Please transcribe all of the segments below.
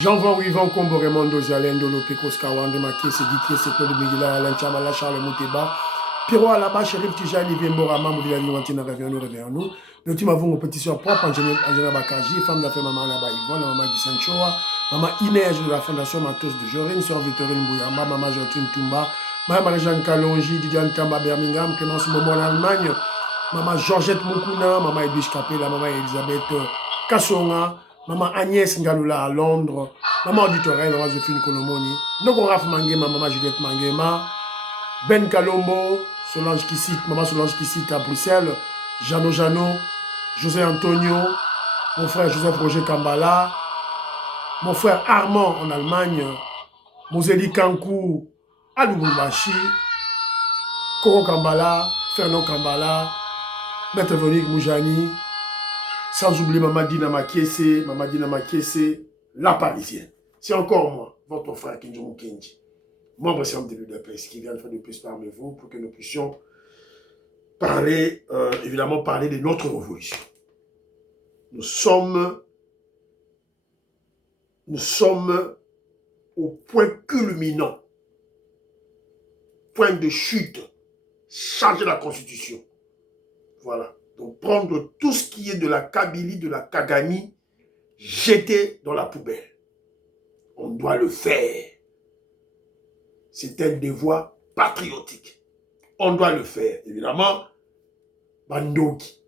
Jean-Van Wivant Combo Raymond Zalendo Lopekos Kawande Makese Dikese Claude Miguel Alain Chamala Charles Mouteba Pierrot Alaba Chérif Tijani Viembora Mamou Vilani Wantina Revers nous. Nous avons une petite soeur propre Angela Bakaji, femme d'affaires Maman Alaba Yvonne, Maman Guy Sanchoa, Maman Inès de la Fondation Matos de Jorine, Sœur Victorine Bouyamba, Maman Gertrude Toumba, Maman Marie-Jeanne Kalonji, Didiane Tamba Birmingham, Clémence Momo en Allemagne, Maman Georgette Moukouna, Maman Edwige Capella, Maman Elisabeth Kassonga, Maman Agnès Ngaloula à Londres, Maman Auditorelle, Maman Josephine Kolomoni, Noko Raf Mangema, Maman Juliette Mangema, Ben Kalombo, Solange Kissit, Maman Solange Kissit à Bruxelles, Jano, José Antonio, mon frère Joseph Roger Kambala, mon frère Armand en Allemagne, Moseli Kankou à Lubumbashi, Koro Kambala, Fernand Kambala, Maître Véronique Moujani, sans oublier Maman Dina Makiese, la Parisienne. C'est encore moi, votre frère Kinjo Kenji, membre de l'UDPS, qui vient de faire de plus parmi vous pour que nous puissions parler, évidemment, parler de notre révolution. Nous sommes au point culminant, point de chute, changer la Constitution. Voilà. Donc prendre tout ce qui est de la Kabylie, de la Kagani, jeter dans la poubelle. On doit le faire. C'est un devoir patriotique. On doit le faire. Évidemment, Bandoki,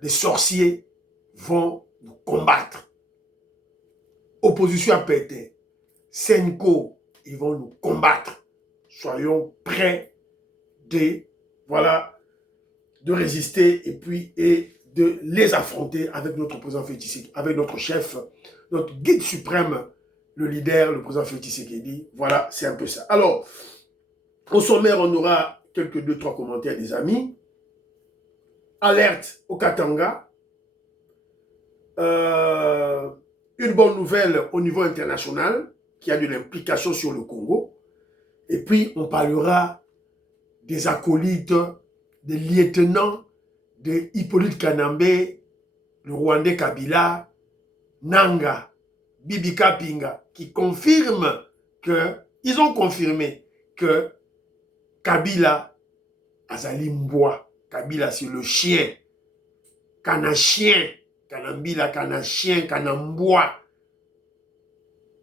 les sorciers vont nous combattre. Opposition à Pété, Senko, ils vont nous combattre. Soyons prêts de résister et de les affronter avec notre président Félix Tshisekedi, avec notre chef, notre guide suprême, le leader, le président Félix Tshisekedi. Voilà, c'est un peu ça. Alors, au sommaire, on aura quelques 2-3 commentaires des amis. Alerte au Katanga. Une bonne nouvelle au niveau international qui a de l'implication sur le Congo. Et puis, on parlera des acolytes, des lieutenants de Hippolyte Kanambe, le Rwandais Kabila, Nanga, Bibi Kapinga, qui confirment que, ils ont confirmé que Kabila Azali Mboa. Kabila, c'est le chien. Kana chien. Kanambila, kana chien, kana Mboa.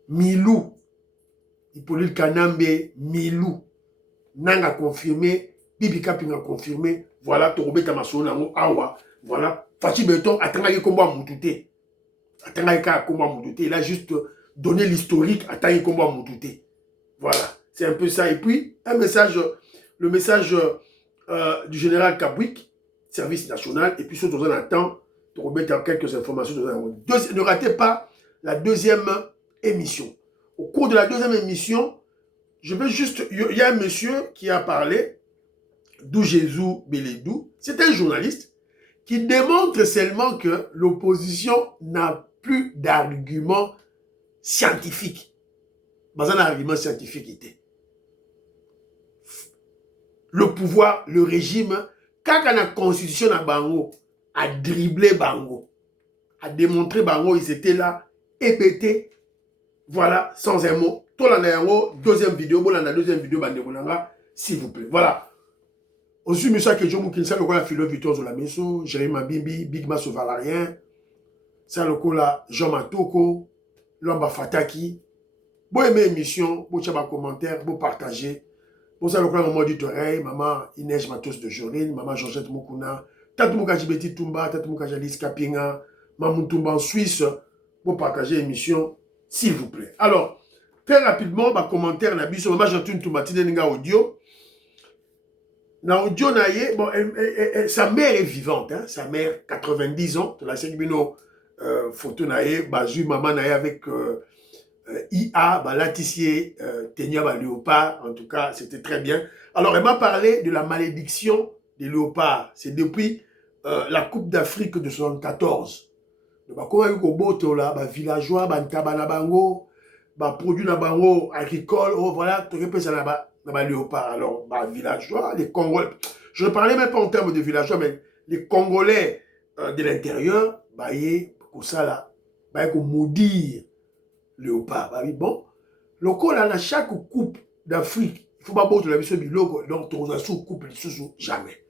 Milou. Hippolyte Kanambe, Milou. Nanga confirmé. Bibi Kapinga confirmé. Voilà, Torobé Tamaso Nango Awa. Voilà. Fachi Beton, Atangaki Komba Moutouté. Atangaki Komba Moutouté. Il a juste donné l'historique Atangaki Komba Moutouté. Voilà. C'est un peu ça. Et puis, un message, le message du général Kabouik, service national, et puis surtout dans un temps, Torobé a quelques informations. Ne ratez pas la deuxième émission. Au cours de la deuxième émission, je veux juste... Il y a un monsieur qui a parlé, Doujezou Beledou, c'est un journaliste qui démontre seulement que l'opposition n'a plus d'argument scientifique. Mais un argument scientifique. Le pouvoir, le régime, quand la constitution a Bango, a dribblé Bango, a démontré Bango, ils étaient là, épétés, voilà, sans un mot. Deuxième vidéo, s'il vous plaît. Voilà. Aussi, monsieur Kejo Moukinsa, le la philo Victor Zolamiso, Jérémy Mabimbi, Big Mass Valarien, ça le la Jean Matoko, Lomba Fataki. Bon aimer émission, bon chat commentaire, bon partager. Bon ça le maman du Torey, maman Inès Matos de Jorine, maman Georgette Moukouna, Tatou Moukaji Betty Toumba, Tatou Moukaji Alice Kapinga, maman Toumba en Suisse, bon partager l'émission, s'il vous plaît. Alors, très rapidement, ma commentaire, na biso, maman Gertrude Toumba, Tinenga audio. Na audio naye, bon, sa mère est vivante, hein, sa mère, 90 ans, de la Séguino, photo naye, bazu, maman naye avec IA, Latissier, Tenia, Léopard, en tout cas, c'était très bien. Alors, elle m'a parlé de la malédiction des léopards. C'est depuis la Coupe d'Afrique de 74. Comment il y a eu des villageois, des bango, des produits agricoles, voilà, tout le ça là-bas, léopard. Alors, villageois, les Congolais, je ne parlais même pas en termes de villageois, mais les Congolais de l'intérieur, pour ça là, pour maudire léopard. Bah oui, bon, le col à chaque coupe d'Afrique, il faut pas beaucoup la mission bilogo, donc on a sous coupe sous jamais.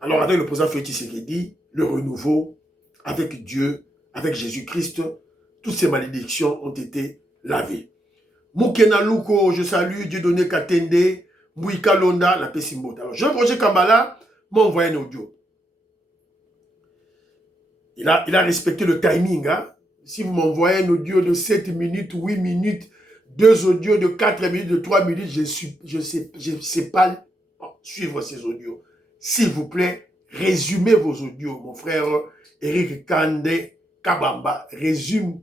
Alors avec le président Félix Tshisekedi, le renouveau, avec Dieu, avec Jésus-Christ, toutes ces malédictions ont été lavées. Moukena Luko, je salue, Dieudonné Katende, Mouika Londa, la Pessimbote. Alors Jean-Roger Kambala m'a envoyé un audio. Il a respecté le timing. Hein? Si vous m'envoyez un audio de 7 minutes, 8 minutes, 2 audios de 4 minutes, de 3 minutes, je sais pas suivre ces audios. S'il vous plaît, résumez vos audios. Mon frère Eric Kande Kabamba, résume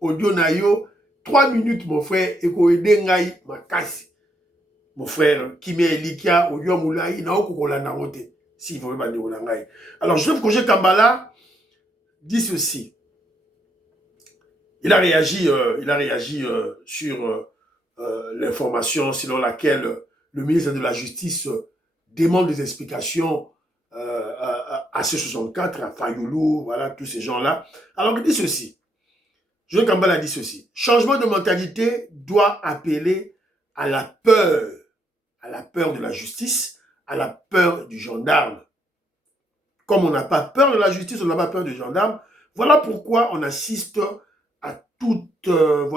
audio nayo. 3 minutes, mon frère, Eko Edengai Makasi. Mon frère, Kimi Elikia, audio Moulaï, Naoko Kolanaote. Si vous voulez m'en dire. Alors, Joseph Kongé Kambala dit ceci. Il a réagi sur l'information selon laquelle le ministre de la Justice demande des explications à C64, à Fayoulou, voilà, tous ces gens-là. Alors, il dit ceci. Jean Kambala dit ceci. Changement de mentalité doit appeler à la peur de la justice, à la peur du gendarme. Comme on n'a pas peur de la justice, on n'a pas peur du gendarme. Voilà pourquoi on assiste à tout ce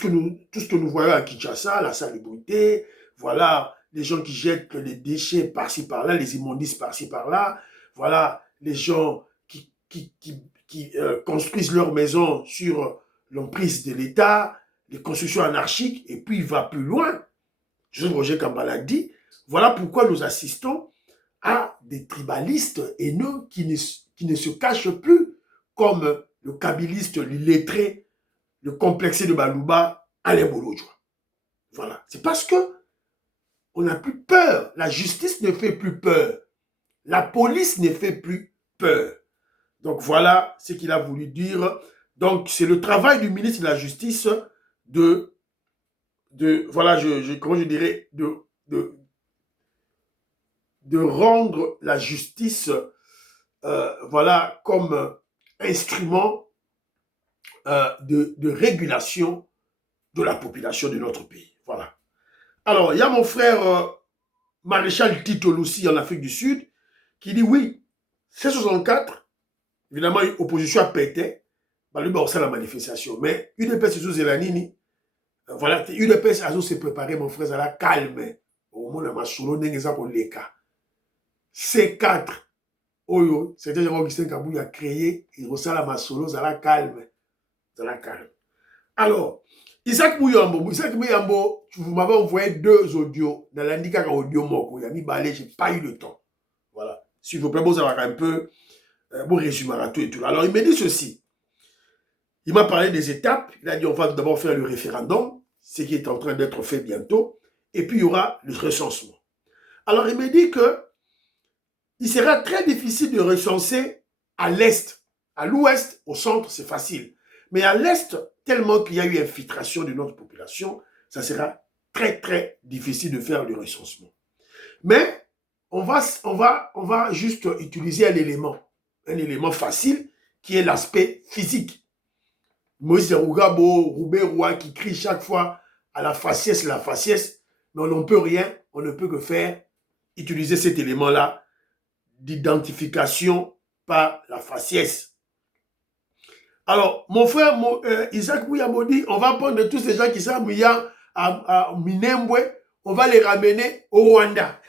que nous voyons à Kinshasa, la salubrité, voilà, les gens qui jettent les déchets par-ci par-là, les immondices par-ci par-là, voilà, les gens qui construisent leur maison sur l'emprise de l'État, les constructions anarchiques, et puis il va plus loin. Joseph Roger Kambala dit, voilà pourquoi nous assistons à des tribalistes haineux qui ne se cachent plus, comme le kabiliste, l'illettré, le complexé de Balouba, Alain Bolodjoa. Voilà. C'est parce que on n'a plus peur. La justice ne fait plus peur. La police ne fait plus peur. Donc voilà ce qu'il a voulu dire. Donc c'est le travail du ministre de la Justice voilà, comment je dirais, de rendre la justice voilà, comme instrument de régulation de la population de notre pays. Voilà. Alors, il y a mon frère Maréchal Tito Lucy en Afrique du Sud qui dit oui, C64, évidemment, l'opposition a pété, bah, lui, c'est la manifestation. Mais UDPS sous Zelanini, voilà, UDPS a se préparé, mon frère, à la calme. Au moins, ma solo n'est pas pour les cas. C4, Oyo, c'était Jean-Augustin Kabou a créé, il ressent la masolo, à la calme. À la calme. Alors, Isaac Mouyambo, vous m'avez envoyé 2 audios dans l'indicat audio moko. Il a mis balai, je n'ai pas eu le temps. Voilà. S'il vous plaît, vous avez un peu, bon résumé à tout et tout. Alors, il m'a dit ceci. Il m'a parlé des étapes. Il a dit, on va d'abord faire le référendum, ce qui est en train d'être fait bientôt. Et puis, il y aura le recensement. Alors, il m'a dit que il sera très difficile de recenser à l'est. À l'ouest, au centre, c'est facile. Mais à l'est, tellement qu'il y a eu infiltration de notre population, ça sera très, très difficile de faire le recensement. Mais on va juste utiliser un élément facile, qui est l'aspect physique. Moïse Rougabo, Roubé Roy, qui crie chaque fois à la faciès, mais on ne peut rien, on ne peut que faire, utiliser cet élément-là d'identification par la faciès. Alors, mon frère Isaac Mouyambo dit, on va prendre tous ces gens qui sont à Minembwe, on va les ramener au Rwanda.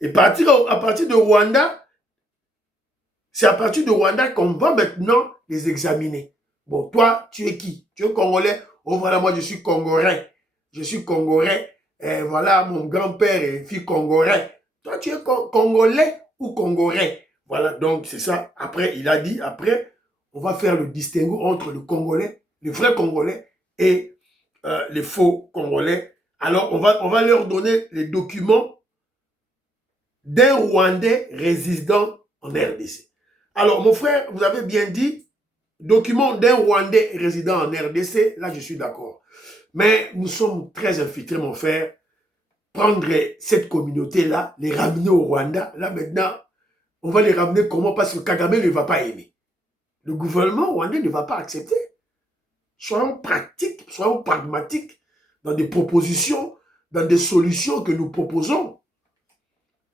Et à partir de Rwanda, c'est à partir de Rwanda qu'on va maintenant les examiner. Bon, toi, tu es qui? Tu es Congolais? Oh, voilà, moi, je suis Congolais. Je suis Congolais. Et voilà, mon grand-père est fils Congolais. Toi, tu es Congolais ou Congolais? Voilà, donc c'est ça. Après, il a dit, après, on va faire le distinguo entre le Congolais, le vrai Congolais et les faux Congolais. Alors, on va leur donner les documents d'un Rwandais résident en RDC. Alors, mon frère, vous avez bien dit, document d'un Rwandais résident en RDC, là, je suis d'accord. Mais nous sommes très infiltrés, mon frère. Prendre cette communauté-là, les ramener au Rwanda, là, maintenant, on va les ramener comment? Parce que Kagame ne va pas aimer. Le gouvernement rwandais ne va pas accepter. Soyons pratiques, soyons pragmatiques dans des propositions, dans des solutions que nous proposons.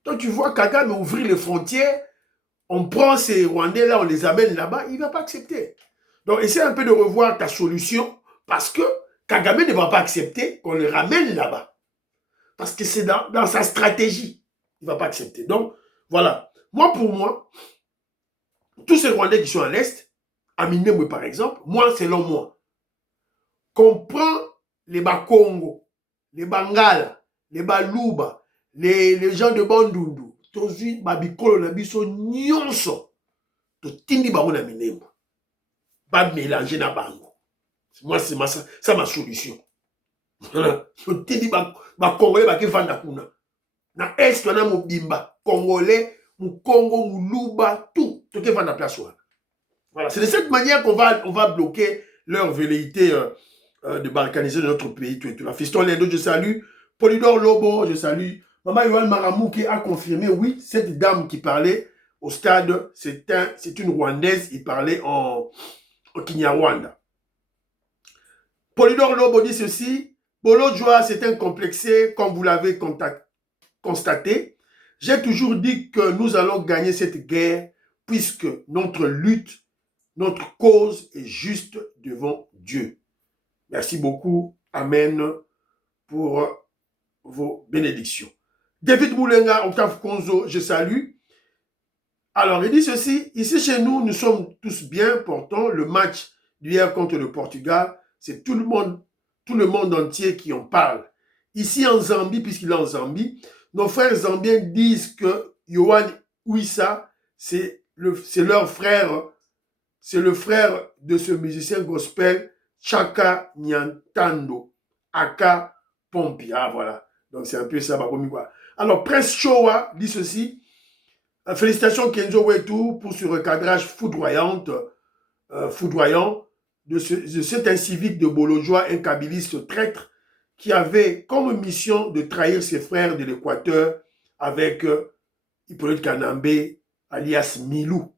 Donc tu vois Kagame ouvrir les frontières, on prend ces Rwandais-là, on les amène là-bas, il ne va pas accepter. Donc essaie un peu de revoir ta solution parce que Kagame ne va pas accepter qu'on le ramène là-bas. Parce que c'est dans sa stratégie. Il ne va pas accepter. Donc voilà. Moi, pour moi, tous ces Rwandais qui sont à l'Est, à Minembwe par exemple, moi, selon moi, qu'on prend les Bakongo, les Bangala, les Baluba, les gens de Bandundu, tozwi babikolo na biso nyonso, totindi bango na Minembwe. Pas mélanger na bango. Moi, c'est ça ma solution. Voilà. Totindi Congolais baki vanda kuna. Na Est, on a Mobimba, Congolais, Mukongo, Muluba, tout. Tout est vanda place. Voilà. C'est de cette manière qu'on va bloquer leur velléité de balkaniser notre pays. Tout et tout. La Fiston Lendo, je salue. Polydor Lobo, je salue. Maman Yohan Maramou qui a confirmé, oui, cette dame qui parlait au stade, c'est une Rwandaise, il parlait en Kinyarwanda. Polydor Lobo dit ceci, Bolo Joa, c'est un complexé, comme vous l'avez constaté. J'ai toujours dit que nous allons gagner cette guerre puisque notre lutte, notre cause est juste devant Dieu. Merci beaucoup. Amen pour vos bénédictions. David Moulenga, Octave Konzo, je salue. Alors, il dit ceci, ici chez nous, nous sommes tous bien, pourtant, le match d'hier contre le Portugal, c'est tout le monde entier qui en parle. Ici en Zambie, puisqu'il est en Zambie, nos frères zambiens disent que Yohan Wissa, c'est leur frère, c'est le frère de ce musicien gospel, Chaka Nyantando, Aka Pompi. Ah, voilà. Donc, c'est un peu ça, Alors, Prince Showa dit ceci. Félicitations Kenzo Wetu pour ce recadrage foudroyant de cet incivique de Bolojoa, un kabiliste traître qui avait comme mission de trahir ses frères de l'Équateur avec Hippolyte Kanambe, alias Milou.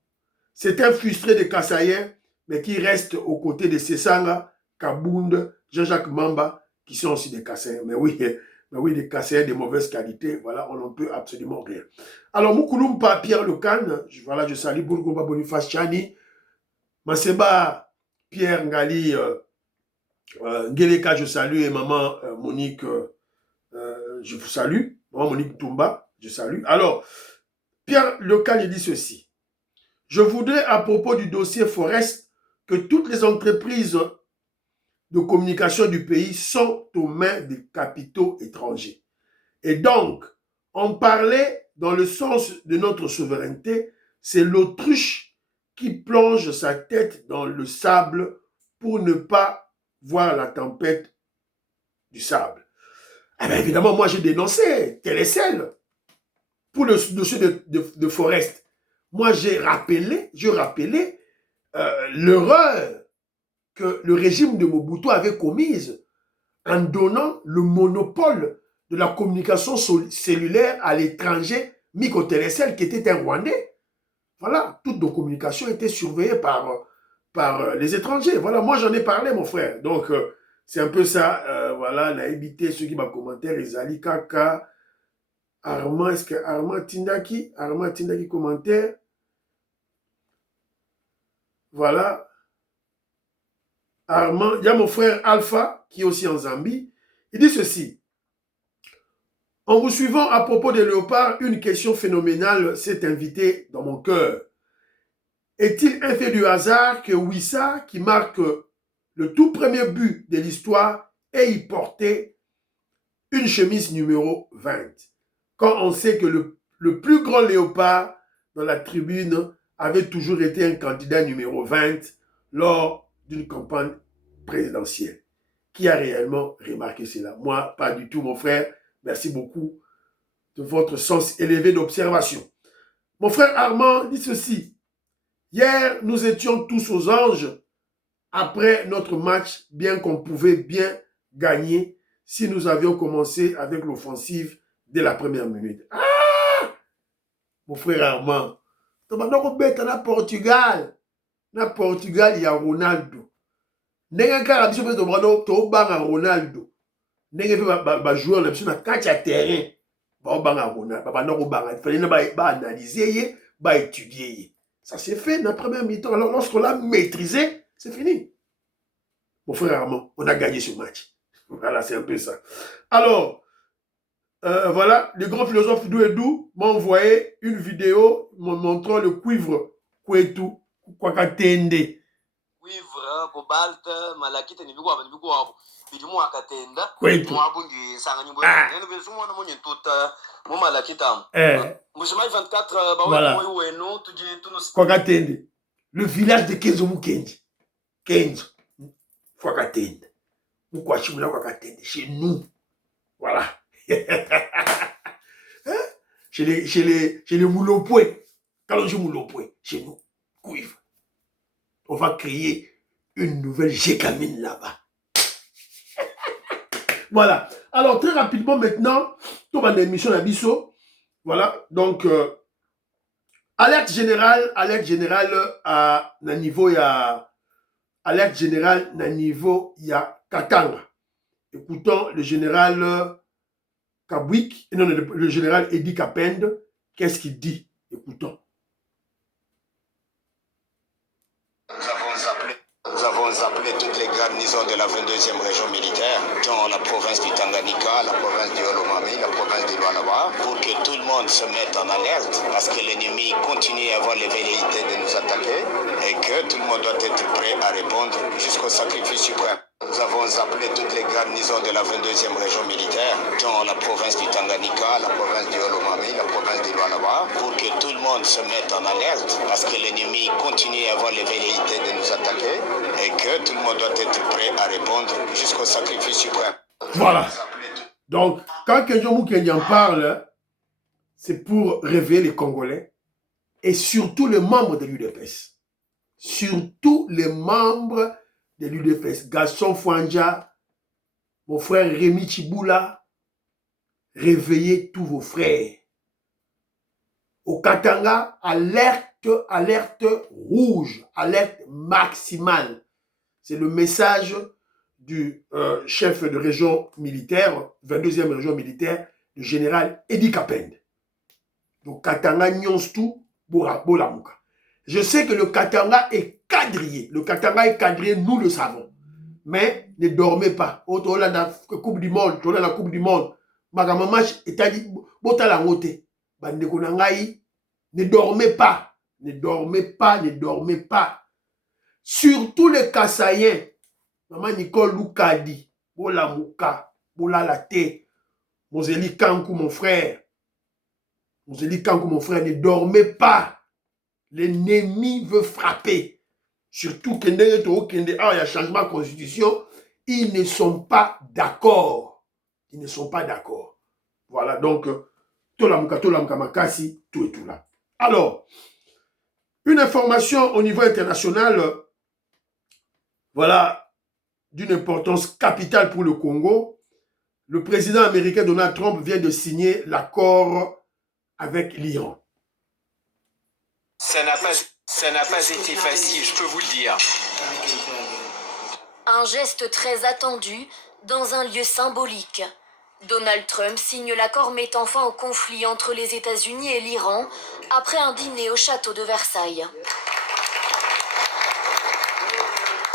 C'est un frustré de Kassaïen, mais qui reste aux côtés de Sessanga, Kabound, Jean-Jacques Mamba, qui sont aussi des Kassaïens. Mais oui, des Kassaïens de mauvaise qualité, voilà, on n'en peut absolument rien. Alors, Moukoulumpa Pierre Lecan, voilà, je salue Bourgomba Boniface Chani, Maseba Pierre Ngali, Ngeleka, je salue, et maman Monique, je vous salue, maman Monique Toumba, je salue. Alors, Pierre Lecan, il dit ceci. Je voudrais, à propos du dossier Forest, que toutes les entreprises de communication du pays sont aux mains des capitaux étrangers. Et donc, on parlait dans le sens de notre souveraineté, c'est l'autruche qui plonge sa tête dans le sable pour ne pas voir la tempête du sable. Eh bien, évidemment, moi j'ai dénoncé Télécel pour le dossier de Forest. Moi, j'ai rappelé l'erreur que le régime de Mobutu avait commise en donnant le monopole de la communication cellulaire à l'étranger, Miko Télécel, qui était un Rwandais. Voilà, toutes nos communications étaient surveillées par les étrangers. Voilà, moi j'en ai parlé, mon frère. Donc, c'est un peu ça, voilà, naïbité, ceux qui m'ont commenté, Rizali, Kaka, Armand, est-ce que Armand Tindaki commentaire. Voilà. Armand, il y a mon frère Alpha, qui est aussi en Zambie. Il dit ceci. En vous suivant à propos des léopards, une question phénoménale s'est invitée dans mon cœur. Est-il un fait du hasard que Wissa, qui marque le tout premier but de l'histoire, ait y porté une chemise numéro 20, quand on sait que le plus grand léopard dans la tribune avait toujours été un candidat numéro 20 lors d'une campagne présidentielle. Qui a réellement remarqué cela? Moi, pas du tout, mon frère. Merci beaucoup de votre sens élevé d'observation. Mon frère Armand dit ceci. Hier, nous étions tous aux anges après notre match, bien qu'on pouvait bien gagner si nous avions commencé avec l'offensive dès la première minute. Ah! Mon frère Armand, tu vas donc bête à Portugal. na Portugal, il y a Ronaldo. Ndenge kaka biso pe tobanga Ronaldo. Ndenge pe joueur na biso na kati ya terrain. Banga Ronaldo, banda kobanga. Il fallait analyser ye, étudier ye. Ça s'est fait dans la première mi-temps. Alors lorsqu'on l'a maîtrisé, c'est fini. Mon frère Armand, on a gagné ce match. Voilà, c'est un peu ça. Alors, voilà, le grand philosophe Douedou m'a envoyé une vidéo montrant le cuivre Kwetu Kwakatende. Cuivre, cobalt, malakite ni biko hapo. Bidimu akatenda. Kwetu. Mwabungi sanga nyimbo ya. Neno bezumo na monye tota mo malakita. Mujimai 24 ba voilà. Weno tuje tunos Kwakatende. Le village de Kenzo Mukenji. Kenzo. Kwakatende. Mukwachimula Kwakatende. Chez nous. Voilà. Chez les Moulopoué. Quand on dit Moulopoué, chez nous, cuivre. On va créer une nouvelle Gécamine là-bas. Voilà. Alors, très rapidement maintenant, tout va émission d'Abisso. Voilà. Donc, alerte générale à niveau, il y a alerte générale à niveau, il y a Katanga. Écoutons le général Kabwik, non, le général Edi Kapend, qu'est-ce qu'il dit? Écoutons. Nous avons appelé toutes les garnisons de la 22e région militaire, dont la province du Tanganyika, la province du Olomami, la province du Lualaba, pour que tout le monde se mette en alerte, parce que l'ennemi continue à avoir les velléités de nous attaquer, et que tout le monde doit être prêt à répondre jusqu'au sacrifice suprême. Nous avons appelé toutes les garnisons de la 22e région militaire, dont la province du Tanganyika, la province du Olomami, la province du Lualaba, pour que tout le monde se mette en alerte, parce que l'ennemi continue à avoir les velléités de nous attaquer, et que tout le monde doit être prêt à répondre jusqu'au sacrifice suprême. Voilà. Donc, quand Kenzo Mukendi en parle, c'est pour réveiller les Congolais et surtout les membres de l'UDPS. Surtout les membres de l'UDPS. Gaston Fouanja, mon frère Rémi Chiboula, réveillez tous vos frères. Au Katanga, alerte rouge, alerte maximale. C'est le message du chef de région militaire, 22e région militaire, le général Edi Kapend. Donc Katanga nyonstou Bolamuka. Je sais que le Katanga est quadrillé. Le Katanga est quadrillé, nous le savons. Mais ne dormez pas. Autour de la Coupe du Monde, autour de la Coupe du Monde, Magamamash est dit, Botalangote, Bandekonangaï, ne dormez pas. Ne dormez pas, ne dormez pas. Surtout les Kassaïens. Maman Nicole Loukadi, Bolamuka, Bolalate, Moseli Kankou, mon frère. Moseli Kankou, mon frère, ne dormez pas. L'ennemi veut frapper. Surtout qu'il y a changement de constitution. Ils ne sont pas d'accord. Ils ne sont pas d'accord. Voilà, donc, Tolamuka Makasi, tout et tout là. Alors, une information au niveau international, voilà, d'une importance capitale pour le Congo. Le président américain Donald Trump vient de signer l'accord avec l'Iran. Ça n'a pas été facile, je peux vous le dire. Un geste très attendu dans un lieu symbolique. Donald Trump signe l'accord mettant fin au conflit entre les États-Unis et l'Iran après un dîner au château de Versailles.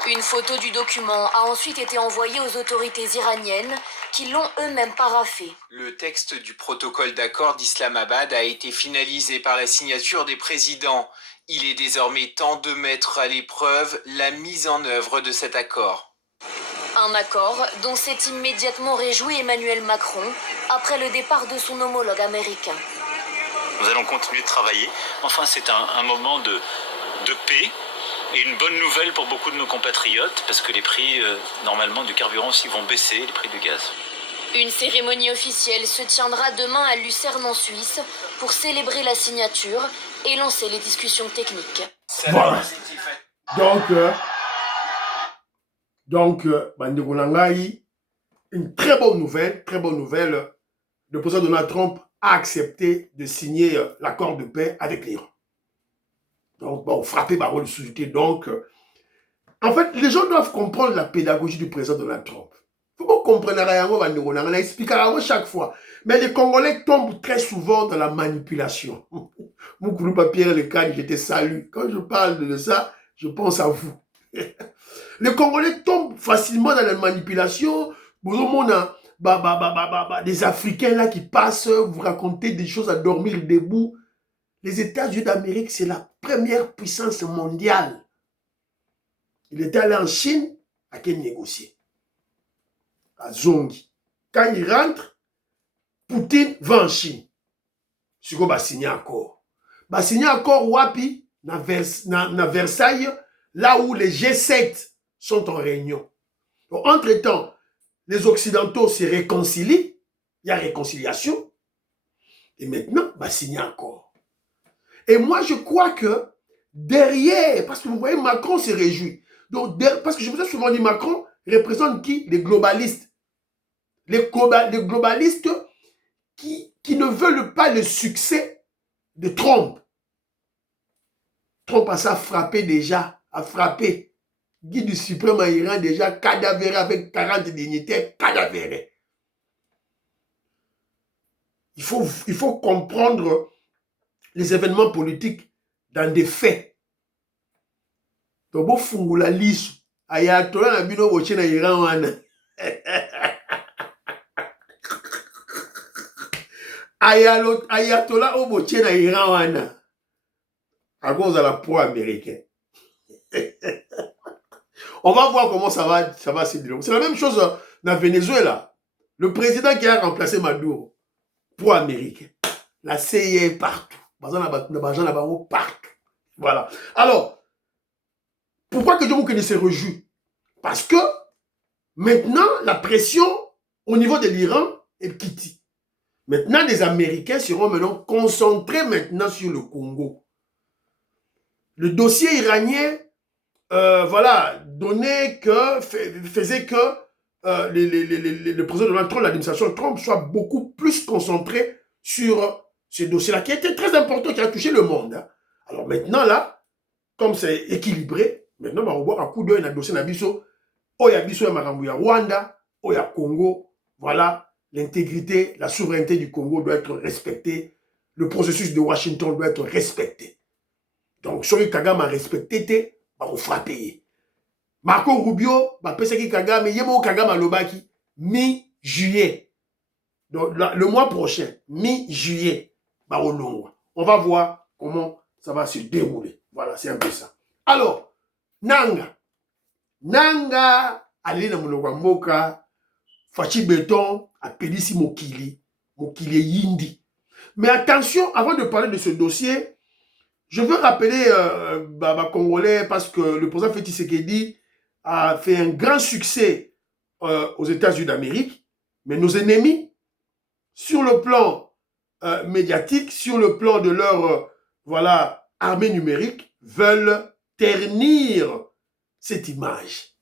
Une photo du document a ensuite été envoyée aux autorités iraniennes qui l'ont eux-mêmes paraphé. Le texte du protocole d'accord d'Islamabad a été finalisé par la signature des présidents. Il est désormais temps de mettre à l'épreuve la mise en œuvre de cet accord. Un accord dont s'est immédiatement réjoui Emmanuel Macron après le départ de son homologue américain. Nous allons continuer de travailler. Enfin, c'est un moment de paix et une bonne nouvelle pour beaucoup de nos compatriotes parce que les prix, normalement, du carburant aussi vont baisser, les prix du gaz. Une cérémonie officielle se tiendra demain à Lucerne en Suisse pour célébrer la signature et lancer les discussions techniques. Voilà. Donc, Bandeko Nangai, une très bonne nouvelle. Le président Donald Trump a accepté de signer l'accord de paix avec l'Iran. Donc, bon, frapper Baron de sous-unité. Donc, en fait, les gens doivent comprendre la pédagogie du président Donald Trump. Il faut qu'on comprenne, on explique chaque fois. Mais les Congolais tombent très souvent dans la manipulation. Moukoulou Papier, le cas, je te salue. Quand je parle de ça, je pense à vous. Les Congolais tombent facilement dans la manipulation. On a des Africains là qui passent, vous raconter des choses à dormir debout. Les États-Unis d'Amérique, c'est la première puissance mondiale. Il était allé en Chine, à qui négocier. À Zongi. Quand il rentre, Poutine va en Chine. C'est quoi, va signer un accord. Va signer un accord, wapi, na Versailles, là où les G7 sont en réunion. Donc, entre-temps, les Occidentaux se réconcilient, il y a réconciliation, et maintenant, va signer un accord. Et moi, je crois que derrière, parce que vous voyez, Macron se réjouit. Donc, parce que je vous ai souvent dit, Macron représente qui? Les globalistes. Les globalistes qui ne veulent pas le succès de Trump. Trump a ça frappé déjà, a frappé. Guide suprême en Iran déjà cadavéré avec 40 dignitaires cadavérés. Il faut comprendre les événements politiques dans des faits. Donc, bon, fungula lisu. Ayatollah na bino boche na Iran wana. Ayatollah au boche na Iran wana. À cause de la proie américaine. On va voir comment ça va se dérouler. C'est la même chose dans le Venezuela. Le président qui a remplacé Maduro, pro-américain. La CIA est partout. Partout. Voilà. Alors, pourquoi que Dieu vous se réjouit? Parce que maintenant, la pression au niveau de l'Iran est quittée. Maintenant, les Américains seront maintenant concentrés maintenant sur le Congo. Le dossier iranien, voilà, faisait que le président Donald Trump, l'administration Trump, soit beaucoup plus concentré sur ce dossier-là, qui était très important, qui a touché le monde. Hein. Alors maintenant, là, comme c'est équilibré, maintenant, on va voir un coup d'œil dans le dossier Nabiso, Oya Biso ya Marambuya Rwanda, Oya Congo, voilà, l'intégrité, la souveraineté du Congo doit être respectée, le processus de Washington doit être respecté. Donc, celui Kagame a respecté, on frapper. Marco Rubio, Pesaki Kagame, Yemo Kagame Lobaki, mi-juillet. Donc, le mois prochain, mi-juillet, on va voir comment ça va se dérouler. Voilà, c'est un peu ça. Alors, Nanga, Alina Moulogwamboka, Fachi Beton, Apelisi Mokili Yindi. Mais attention, avant de parler de ce dossier, je veux rappeler Congolais parce que le président Félix Tshisekedi a fait un grand succès aux États-Unis d'Amérique, mais nos ennemis, sur le plan médiatique, sur le plan de leur armée numérique, veulent ternir cette image,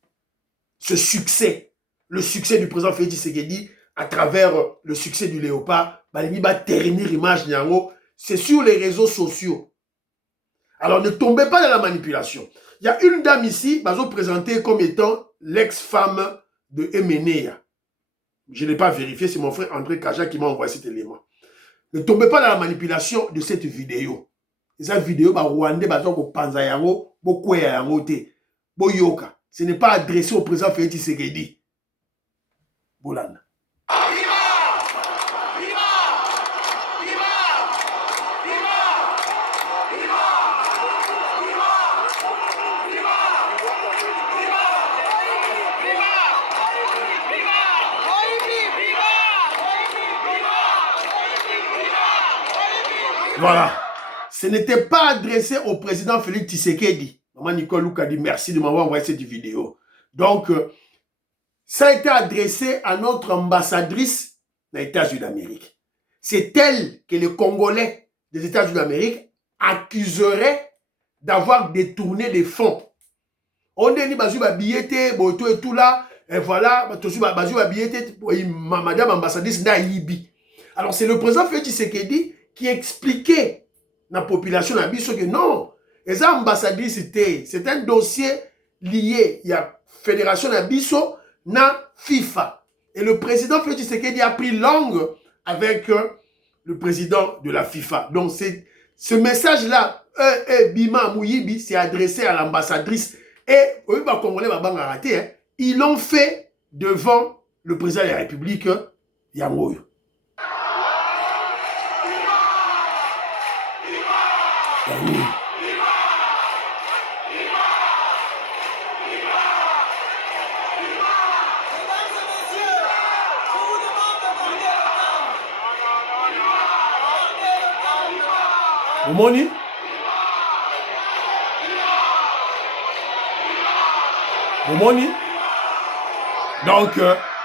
ce succès, le succès du président Félix Tshisekedi à travers le succès du Léopard, va ternir l'image Nyango, c'est sur les réseaux sociaux. Alors ne tombez pas dans la manipulation. Il y a une dame ici, présentée comme étant l'ex-femme de Emenea. Je n'ai pas vérifié, c'est mon frère André Kaja qui m'a envoyé cet élément. Ne tombez pas dans la manipulation de cette vidéo. Cette vidéo, ce n'est pas adressé au président Félix Tshisekedi. Bolanda. Voilà. Ce n'était pas adressé au président Félix Tshisekedi. Maman Nicole Luc a dit merci de m'avoir envoyé cette vidéo. Donc, ça a été adressé à notre ambassadrice des États-Unis d'Amérique. C'est elle que les Congolais des États-Unis d'Amérique accuseraient d'avoir détourné des fonds. On dit que et tout là, et voilà, madame ambassadrice Naïbi. Alors, c'est le président Félix Tshisekedi qui expliquait à la population que non, Et ça, ambassadrice, c'est un dossier lié. Il y a Fédération Abisso, na FIFA. Et le président Félix Tshisekedi a pris langue avec le président de la FIFA. Donc, ce message-là, Bima Mouyibi, c'est adressé à l'ambassadrice. Et, Congolais, ils l'ont fait devant le président de la République, Yangoyo. Omoni? Omoni? Donc,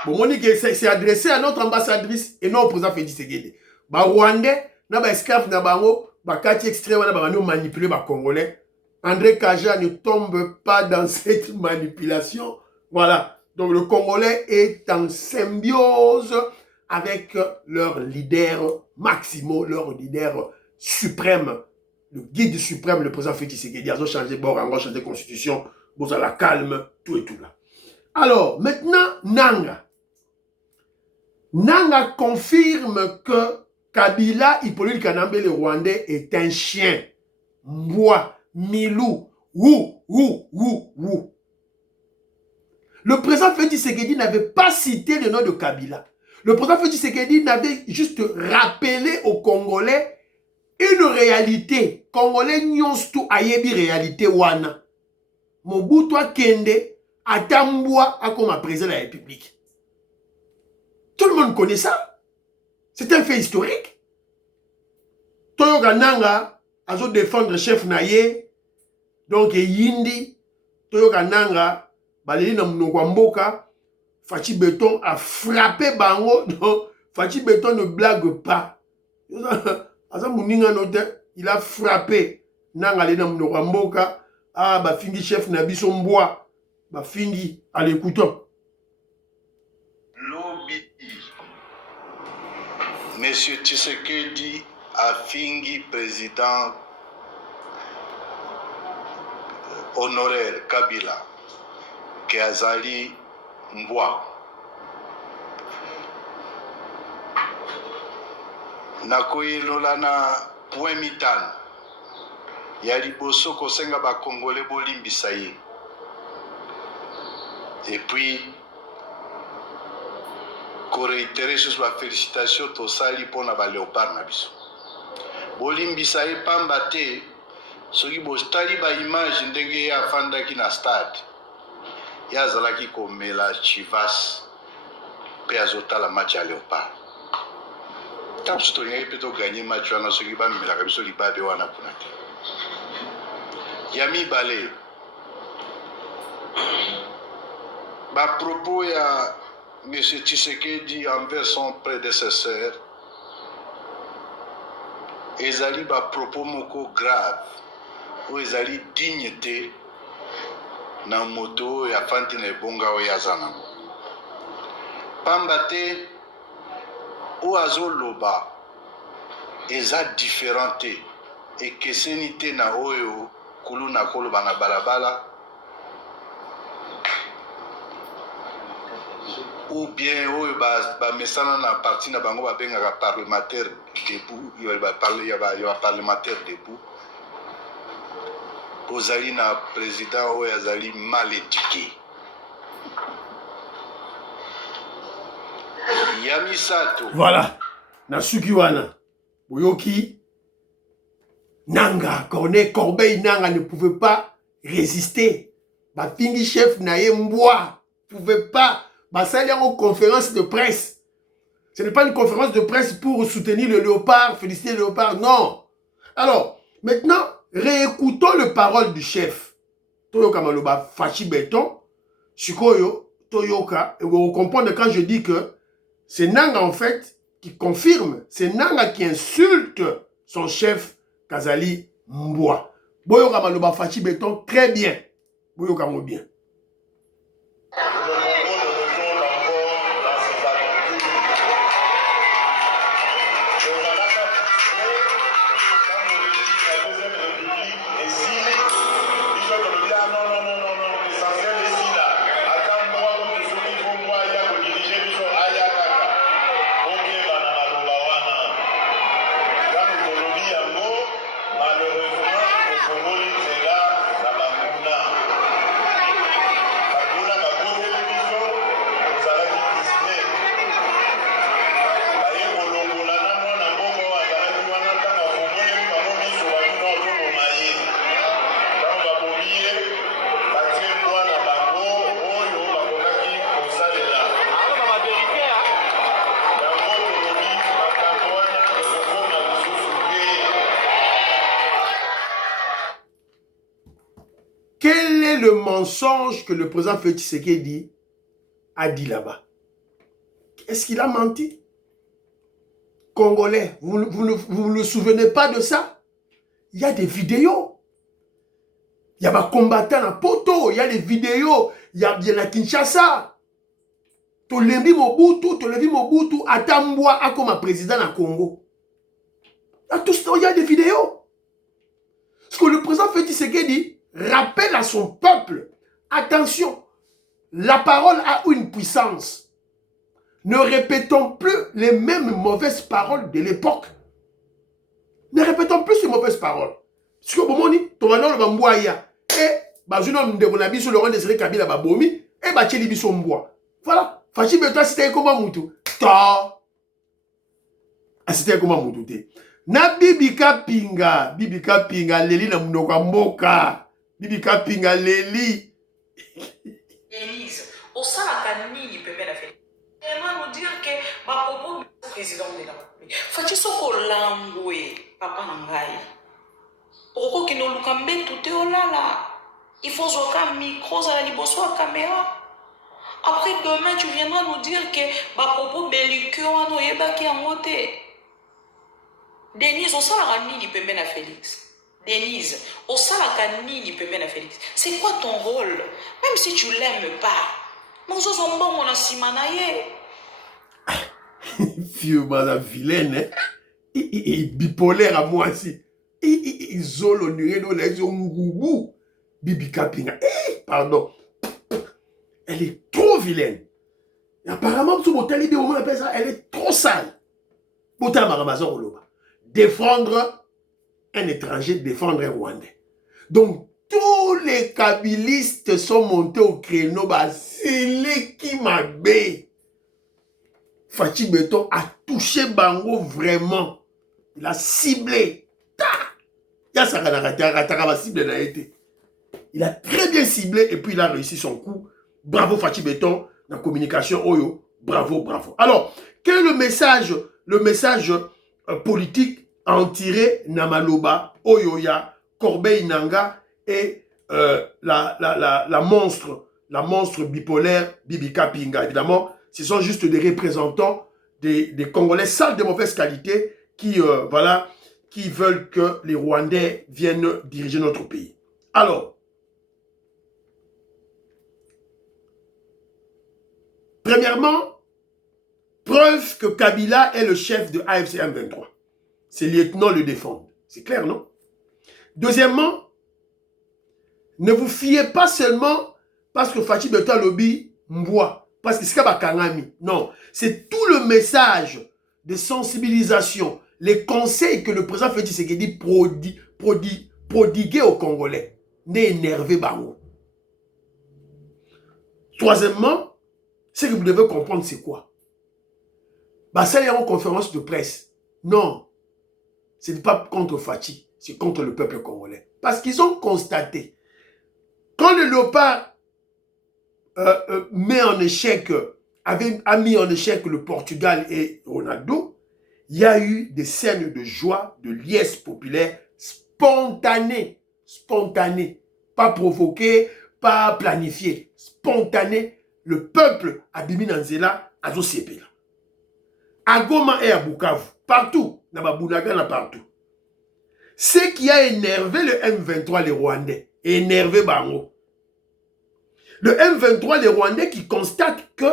Omoni c'est adressé à notre ambassadrice et non au président Félix Tshisekedi. Ba Rwandais, na ba esclave na bango, ba kati extrait wana ba manipuler ba Congolais. André Kaja ne tombe pas dans cette manipulation. Voilà. Donc le Congolais est en symbiose avec leur leader maximaux, leur leader suprême, le guide suprême, le président Félix Tshisekedi. Ils ont changé bord, ils ont changé de constitution, ils ont la calme, tout et tout là. Alors, maintenant, Nanga. Nanga confirme que Kabila, Hippolyte Kanambe, le Rwandais, est un chien. Mbwa, milou, wou. Le président Félix Tshisekedi n'avait pas cité le nom de Kabila. Le président Félix Tshisekedi n'avait juste rappelé aux Congolais une réalité. Congolais nyonstu ayebi réalité wana. Mobutu Kende atambwa comme président de la République. Tout le monde connaît ça. C'est un fait historique. Toyoka Nanga a défendre le chef Naye. Donc Yindi. Toyoka Nanga baleli na mnoko mboka. Fachi Beton a frappé bango. Donc Fachi Beton ne blague pas. Il a frappé Nanga le na mnoko mboka. Ah, ba fingi chef na biso mboa. Ba fingi à l'écoutant. Lobby. Monsieur Tshisekedi a fingi président honoraire Kabila ke azali mbwa. Nakoyelola na point mitano. Ya liboso kosenga ba Congolais bolimbisa ye. Et puis réitérer sur la félicitation tosali pona ba léopard na biso. Bolimbisa ye pamba te soki bostali ba image ndenge ya fandaki na stade. Ya zalaki komela Chivas pe azotala match ya léopard. Taps to ngai pe to gagner match wana soki ba mela ka biso libabe wana kuna te. Yami Balé. Ba propos ya M. Tshisekedi envers son prédécesseur, ezali ba propos moko grave, ou ezali dignité na moto ya fanti na ebonga o yazana. Pamba te ou azoloba eza différenté et keseni te na oyo kulu na koloba na balabala ou bien oyo ba mesana na parti na bango ba bengaka parlementaire debout, il va parler il va parlementaire debout. Ozali na président oyo azali mal éduqué. Yami Sato. Voilà. Nasuki wana. Boyoki. Nanga, Corbeil Nanga ne pouvait pas résister. Ba fingi chef na ye mboa. Pouvait pas. Bah, ça, il y a une conférence de presse. Ce n'est pas une conférence de presse pour soutenir le léopard, féliciter le léopard, non. Alors, maintenant, réécoutons les paroles du chef. Toyoka Maloba Fachi Beton, Shikoyo, Toyoka, et vous comprenez quand je dis que c'est Nanga en fait qui confirme, c'est Nanga qui insulte son chef Kazali Mboa. Boyoka Maloba Fachi Beton, très bien. Boyoka Mo bien. le mensonge que le président Félix Tshisekedi a dit là-bas? Est-ce qu'il a menti? Congolais, vous ne vous souvenez pas de ça? Il y a des vidéos. Il y a des combattants à Poto, il y a des vidéos, il y a bien à Kinshasa. Tolembi Mobutu, Atambwa, comme président à Congo. Il y a des vidéos. Ce que le président Félix Tshisekedi rappelle à son peuple, attention, la parole a une puissance. Ne répétons plus les mêmes mauvaises paroles de l'époque. Ne répétons plus ces mauvaises paroles. Parce que bon, tu vas dans le bambouaya. Et, bazuno mdemonabi sur le roi de Séré Kabila babomi. Et bacheli biso mboa. Voilà. Fachi beto c'était comment moutou. Ta. C'était comment moutou te. Na bibika pinga. Bibika pinga leli na mnoka mboka. Bibika pinga leli. Élise, au sein de la il peut bien faire. Vraiment nous dire que ma propos président de la République. Fachi soko langwe papa nangai. Oko kino lukambe tout est olala. Il faut zoka micro à la liboso à caméra. Après demain tu viendras nous dire que ma propos belliqueux ano yeba ki angote. Denise au sein de la il peut bien Félix. Denise, au sein de la il peut bien Félix. C'est quoi ton rôle? Même si tu l'aimes pas. Vieux madame vilaine, hein? Bipolaire à moi aussi. Zolo nireno les ngoubou. Bibi Kapinga. Pardon. Elle est trop vilaine. Et apparemment, sur mon talibé, on appelle ça, elle est trop sale. Défendre un étranger, défendre un Rwandais. Donc, tous les kabylistes sont montés au créneau. C'est les qui m'a bé. Fachi Beton a touché Bango vraiment. Il a ciblé. Il a très bien ciblé et puis il a réussi son coup. Bravo Fachi Beton. La communication, Oyo. Bravo, bravo. Alors, quel est le message? Le message politique à en tirer Namaloba, Oyoya, Corbeil Nanga et la monstre bipolaire Bibi Kapinga. Évidemment, ce sont juste des représentants des Congolais sales de mauvaise qualité qui, voilà, qui veulent que les Rwandais viennent diriger notre pays. Alors, premièrement, preuve que Kabila est le chef de AFC M23. Ses lieutenants le défendent. C'est clair, non? Deuxièmement, ne vous fiez pas seulement parce que Fachi Beton Lobby mboie, parce que c'est Kangami. Non, c'est tout le message de sensibilisation, les conseils que le président Félix Tshisekedi prodiguait aux Congolais. N'énervez Bango. Troisièmement, ce que vous devez comprendre, c'est quoi? Ça, il y a une conférence de presse. Non, ce n'est pas contre Fachi, c'est contre le peuple congolais. Parce qu'ils ont constaté, quand le Léopard a mis en échec le Portugal et Ronaldo, il y a eu des scènes de joie, de liesse populaire spontanées. Pas provoquées, pas planifiées. Spontanées. Le peuple a Bimi Nanzela a Zosepela. À Goma et à Bukavu, partout, partout. Ce qui a énervé le M23, les Rwandais, énervé Bango. Le M23, les Rwandais qui constatent que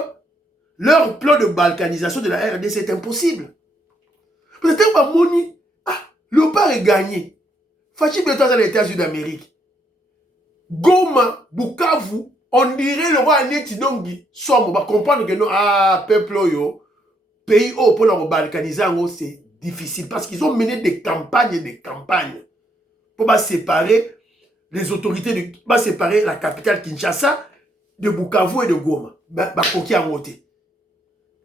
leur plan de balkanisation de la RDC est impossible. Peut-être que Moni, le part est gagné. Fachi Beton dans les États-Unis d'Amérique. Goma, Bukavu, on dirait le roi Agneti Dongi, on va comprendre que non, peuple yo. Pays pour la balkaniser, c'est difficile parce qu'ils ont mené des campagnes et des campagnes pour séparer les autorités, séparer la capitale Kinshasa de Bukavu et de Goma.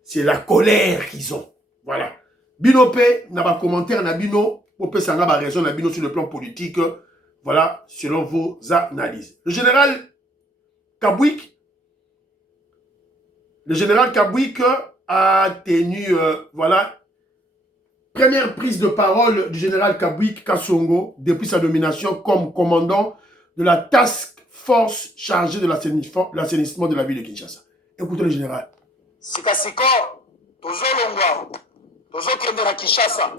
C'est la colère qu'ils ont. Voilà. Binope, n'a pas commentaire, n'a bino, Popé Sanga a raison, n'a bino sur le plan politique. Voilà, selon vos analyses. Le général Kabouik a tenu, voilà, première prise de parole du général Kabouik Kassongo depuis sa nomination comme commandant de la Task force chargée de l'assainissement de la ville de Kinshasa. Écoutez le général. Sikasiko, tozolongwa, tozokende na Kinshasa.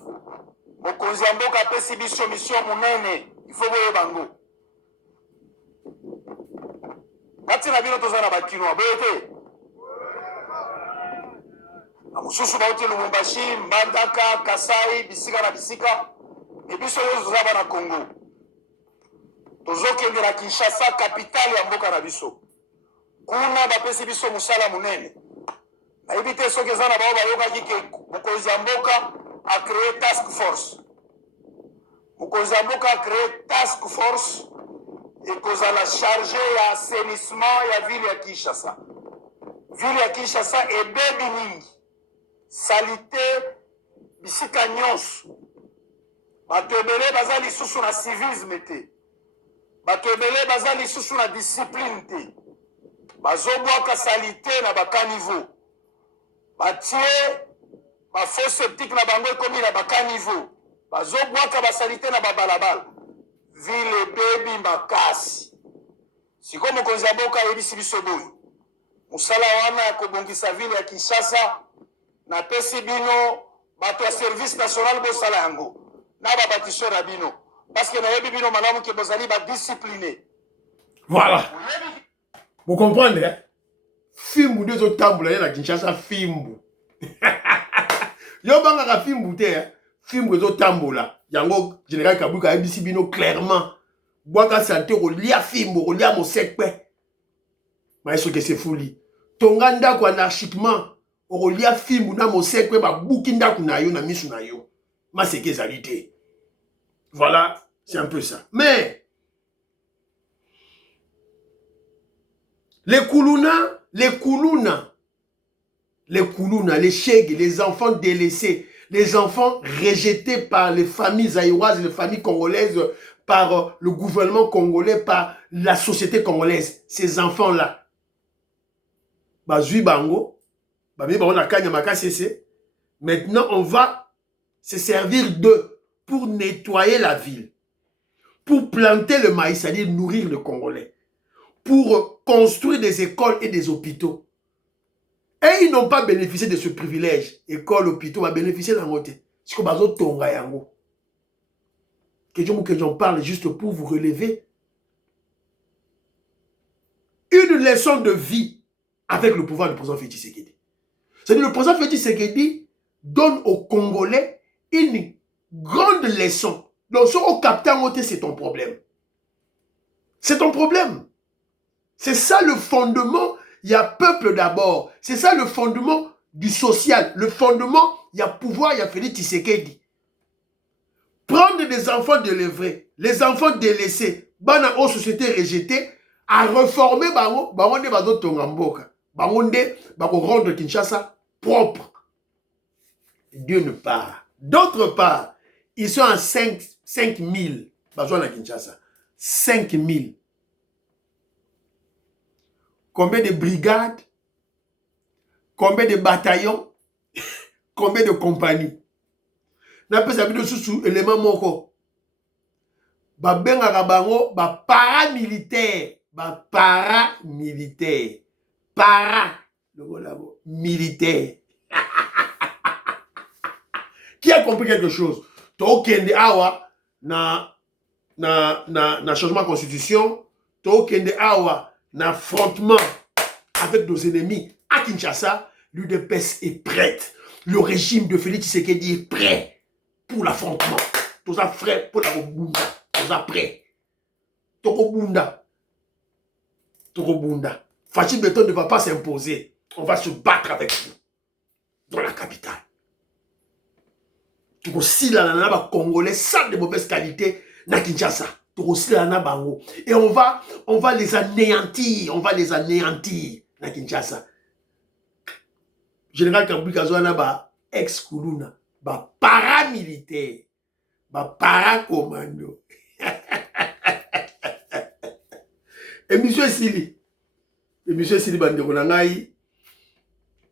Mokonzi ya mboka apesi biso mission munene, ifo boye bango. Bati na bino toza na bakino, boye te. Amususu bauti Lubumbashi, Mbandaka, Kasai, bisika na bisika. Ebiso yo toza na Congo. Tozokende na Kinshasa, capitale ya mboka na biso. Kuna bapesi biso musala munene. Na ibite soki eza na bao bayokaki ke mokonzi ya mboka a créé task force. Mokonzi ya mboka a créé task force ekozala chargé ya assainissement ya ville ya Kinshasa. Ville ya Kinshasa ebebi mingi. Salite bisika nyonso. Bato ebele baza lisusu na civisme te. Bato ebele baza lisusu na discipline te. Bazobwaka salite na bakaniveau. Batie bafaux septique na bango ekomi na bakaniveau. Bazobwaka basalite na babalabala. Ville bebi makasi. Siko mokonzi ya mboka ayebisi biso boye. Musala wana ya kobongisa ville ya Kinshasa na pesi bino bato ya service national bosala yango. Na babatiseur na bino. Parce que nayebi bino malamu ke bozali badiscipliné. Voilà. Vous comprenez, hein? Fimbu deux autres tambours là, Kinshasa fimbu. Yo banga fimbu te, hein? Fimbu deux autres tambours là. Yango général Kabuka a dit bino clairement. Boaka santé au lia fimbu, au lia mosekpe. Mais ce que c'est folie. Tonganda ko anarchiquement, au lia fimbu na mosekpe ba bukinda kuna yo na misu na yo. Ma c'est que zalité. Voilà, c'est un peu ça. Mais les Koulouna, les Chègues, les enfants délaissés, les enfants rejetés par les familles zaïroises, les familles congolaises, par le gouvernement congolais, par la société congolaise. Ces enfants-là, Bazui Bango, maintenant on va se servir d'eux pour nettoyer la ville, pour planter le maïs, c'est-à-dire nourrir le Congolais, pour construire des écoles et des hôpitaux. Et ils n'ont pas bénéficié de ce privilège. École, hôpitaux, va bénéficier de la moitié. C'est comme ça tonga yango. Que j'en parle juste pour vous relever. Une leçon de vie avec le pouvoir du président Félix Tshisekedi. C'est-à-dire le président Félix Tshisekedi donne aux Congolais une grande leçon. Donc, si on capte en côté, c'est ton problème. C'est ton problème. C'est ça le fondement. Il y a peuple d'abord. C'est ça le fondement du social. Le fondement, il y a pouvoir, il y a Félix Tshisekedi. Prendre des enfants délivrés, les enfants délaissés, bana aux sociétés rejetées, à reformer bangonde bazo tongamboka. Bangonde bako rendre Kinshasa propre. Dieu ne part. D'autre part, ils sont à 5 000 bazo na Kinshasa. 5 000. Combien de brigades? Combien de bataillons? Combien de compagnies? N'a pas sabi de sous élément moko. Ba benga bango ba paramilitaire, ba paramilitaire. Militaire. Qui a compris quelque chose? Tokende awa na changement de constitution, tokende awa l'affrontement avec nos ennemis à Kinshasa, l'UDPS est prête. Le régime de Félix Tshisekedi est prêt pour l'affrontement. Tous les frères pour la Bunda. Tous les prêts. Tokobunda. Fachi Beton ne va pas s'imposer. On va se battre avec vous. Dans la capitale. Aussi la Congolais sans de mauvaise qualité na Kinshasa. Et on va les anéantir. On va les anéantir na Kinshasa. Général Kabuka Zoana ba ex-Koulouna. Ba paramilitaire. Ba paracommando. Et monsieur Sili. Banderonangaï.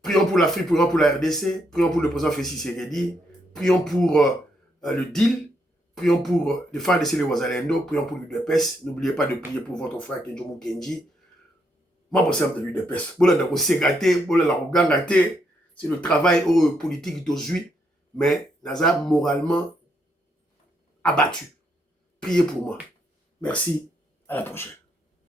Prions pour l'Afrique, prions pour la RDC. Prions pour le président Félix Tshisekedi. Prions pour le deal. Prions pour les fans de Sele Wazalendo, prions pour l'UDPS. N'oubliez pas de prier pour votre frère Kenjomo Kenji. Moi, je suis de l'UDPS. C'est le travail politique d'aujourd'hui, mais Naza moralement abattu. Priez pour moi. Merci, à la prochaine.